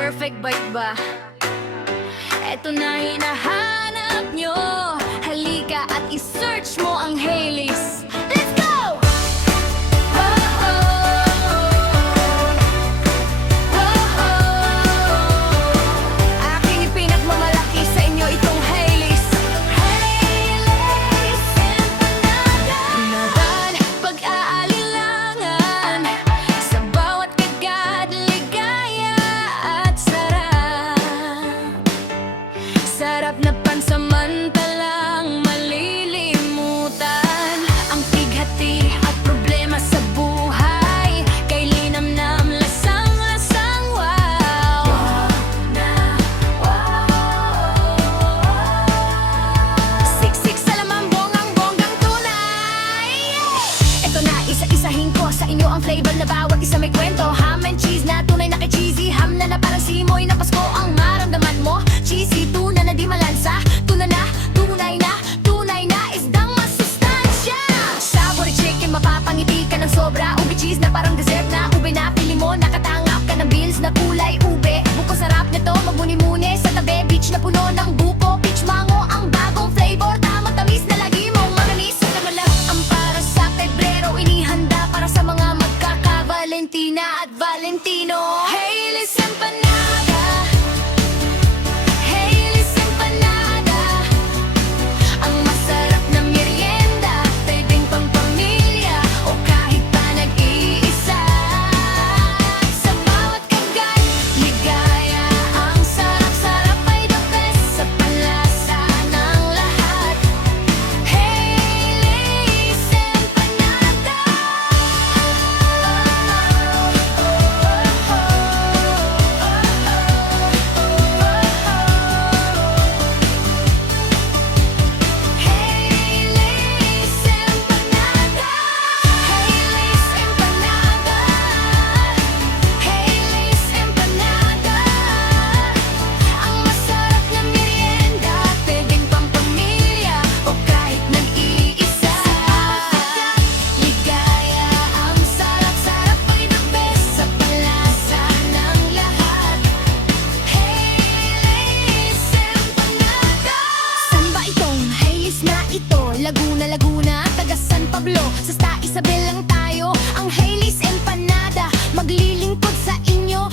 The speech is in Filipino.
perfect bite ba? Eto na hinahanap nyo. Halika at i-search mo ang Hailey's. Let's go! Aking ipinagmamalaki sa inyo itong Hailey's. Hailey's Empanada. Naran, pag-aalilangan sa bawat kagad, ligaya at sarap. Sarap na pansamantalang malilimutan ang tighati at problema sa buhay. Kay linamnam, lasang-lasang wow. Siksik sa laman, bonggang-bonggang tunay. Ito na, isa-isahin ko sa inyo ang flavor na bawat isa may kwento. Ham and cheese na tunay na kay-cheesy. Ham na parang simoy na Pasko ang maramdaman mo. Cheesy, tuna na di malansa. Tuna na, tunay na isdang masustansya. Savory chicken, mapapangiti ka ng sobra. Ube cheese na parang dessert na. Ube na pili mo, nakatangap ka ng beans na kulay ube. Buko sarap nito, magmuni-muni sa tabi. Beach na puno ng buko, peach mango ang bagong flavor. Tamang tamis na lagi mong mananis. Sa namalap ang para sa Pebrero, inihanda para sa mga magkaka-Valentina at Valentino. Hailey's Empanada. Hailey's Empanada. Ang masarap na merienda, pwedeng pampamilya o kahit pa nag-iisa. Sa bawat kagat, ligaya ang sarap-sarap ay the best sa panlasa ng lahat. Hailey's Empanada. Hailey's Empanada. Hailey's Empanada. Hailey's Empanada. Ang masarap na merienda, pwedeng pampamilya o kahit nag-iisa. Ligaya ang sarap-sarap ay the best sa panlasa ng lahat. Hailey's Empanada. Saan ba itong Hailey's na ito? Laguna, taga San Pablo. Sa Sta Isabel lang tayo. Ang Hailey's Empanada, maglilingkod sa inyo